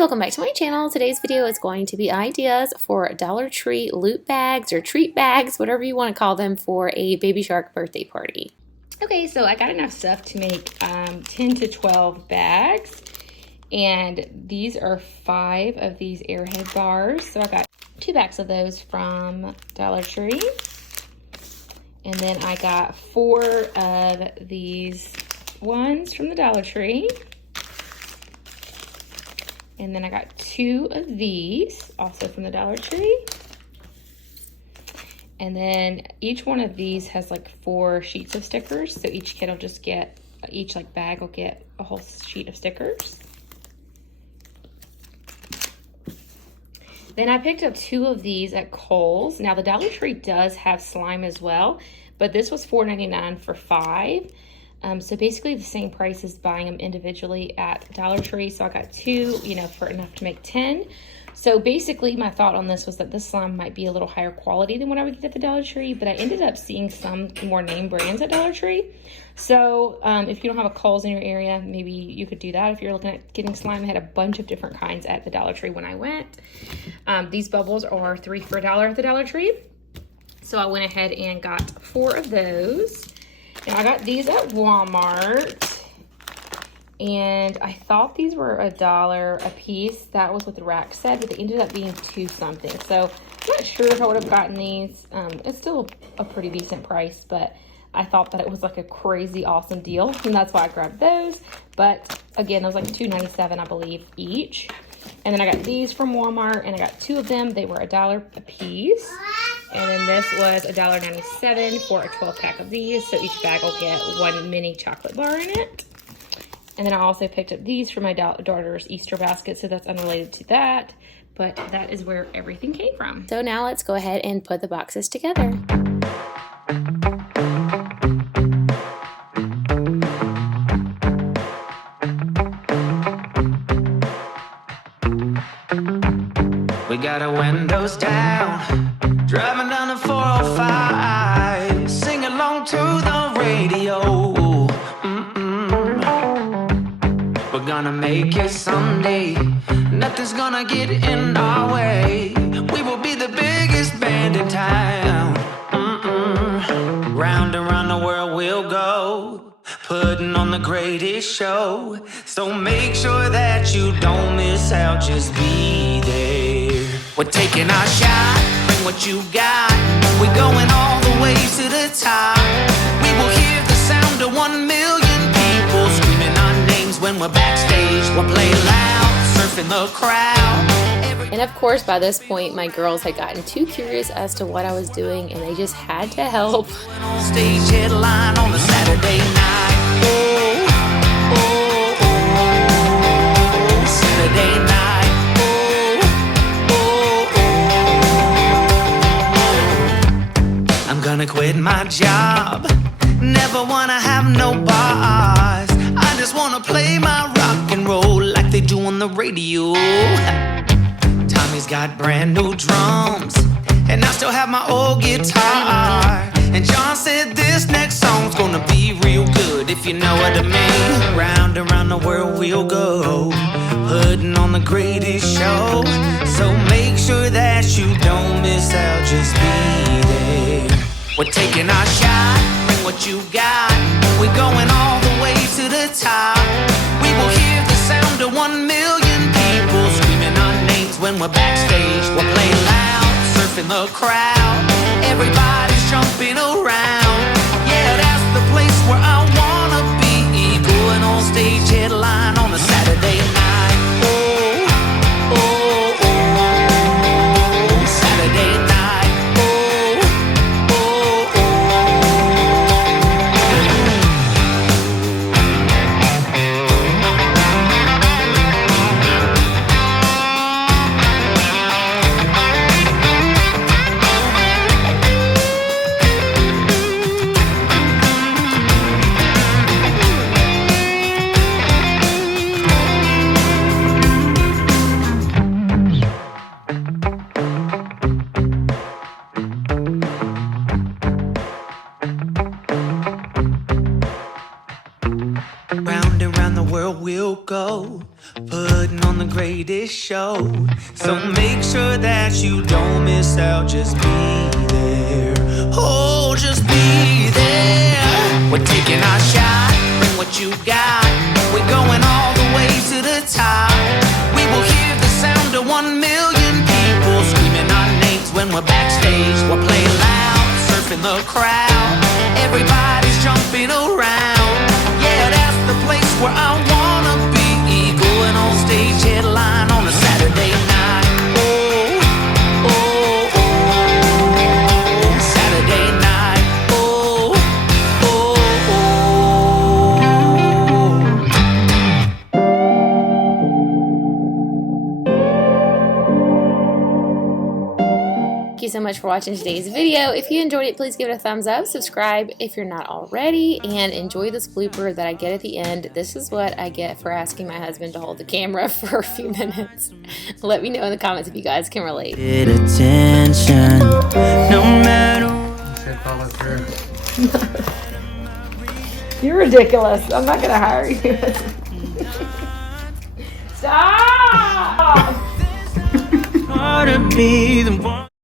welcome back to my channel. Today's video is going to be ideas for Dollar Tree loot bags or treat bags, whatever you want to call them, for a baby shark birthday party. Okay, so I got enough stuff to make 10 to 12 bags, and these are 5 of these Airhead bars. So I got 2 bags of those from Dollar Tree, and then I got 4 of these ones from the Dollar Tree. And then I got 2 of these, also from the Dollar Tree. And then each one of these has like 4 sheets of stickers. So each kid will just get, each like bag will get a whole sheet of stickers. Then I picked up 2 of these at Kohl's. Now the Dollar Tree does have slime as well, but this was $4.99 for 5. So basically the same price as buying them individually at Dollar Tree. So I got 2, you know, for enough to make 10. So basically my thought on this was that this slime might be a little higher quality than what I would get at the Dollar Tree, but I ended up seeing some more name brands at Dollar Tree. So if you don't have a Kohl's in your area, maybe you could do that if you're looking at getting slime. I had a bunch of different kinds at the Dollar Tree when I went. These bubbles are 3 for $1 at the Dollar Tree. So I went ahead and got 4 of those. Now I got these at Walmart, and I thought these were $1 a piece. That was what the rack said, but they ended up being 2 something. So I'm not sure if I would have gotten these. It's still a pretty decent price, but I thought that it was like a crazy awesome deal, and that's why I grabbed those. But again, those like $2.97, I believe, each. And then I got these from Walmart, and I got 2 of them. They were $1 a piece. And then this was $1.97 for a 12-pack of these. So each bag will get 1 mini chocolate bar in it. And then I also picked up these for my daughter's Easter basket. So that's unrelated to that. But that is where everything came from. So now let's go ahead and put the boxes together. We got our windows down. Driving down the 405, sing along to the radio. We're gonna make it someday. Nothing's gonna get in our way. We will be the biggest band in town. Round and round the world we'll go, putting on the greatest show. So make sure that you don't miss out, just be there. We're taking our shot. What you got, we're going all the way to the top. We will hear the sound of 1 million people screaming our names when we're backstage. We'll play loud, surfing the crowd. And of course, by this point, my girls had gotten too curious as to what I was doing, and they just had to help. On stage headline on a Saturday night. Saturday night. Gonna quit my job, never wanna have no bars. I just wanna play my rock and roll like they do on the radio. Tommy's got brand new drums, and I still have my old guitar. And John said this next song's gonna be real good, if you know what I mean. Round and round the world we'll go, putting on the greatest show. So make sure that you don't miss out, just be there. We're taking our shot, bring what you got. We're going all the way to the top. We will hear the sound of 1 million people screaming our names when we're backstage. We'll play loud, surfing the crowd. Everybody's jumping around. Yeah, that's the place where I wanna be. Going on stage headline on a Saturday night. Saturday night. show. So make sure that you don't miss out. Just be there. Oh, just be there. We're taking our shot. Bring what you got. We're going all the way to the top. We will hear the sound of 1 million people screaming our names when we're backstage. We're playing loud, surfing the crowd. Everybody's jumping around. Yeah, that's the place where I wanna be. Going on stage headline on a Saturday night. Oh, oh, oh, Saturday night. Oh, oh, Thank you so much for watching today's video. If you enjoyed it, please give it a thumbs up, subscribe if you're not already, and enjoy this blooper that I get at the end. This is what I get for asking my husband to hold the camera for a few minutes. Let me know in the comments if you guys can relate. Attention, no matter. You're ridiculous. I'm not gonna hire you. Stop! To be the one.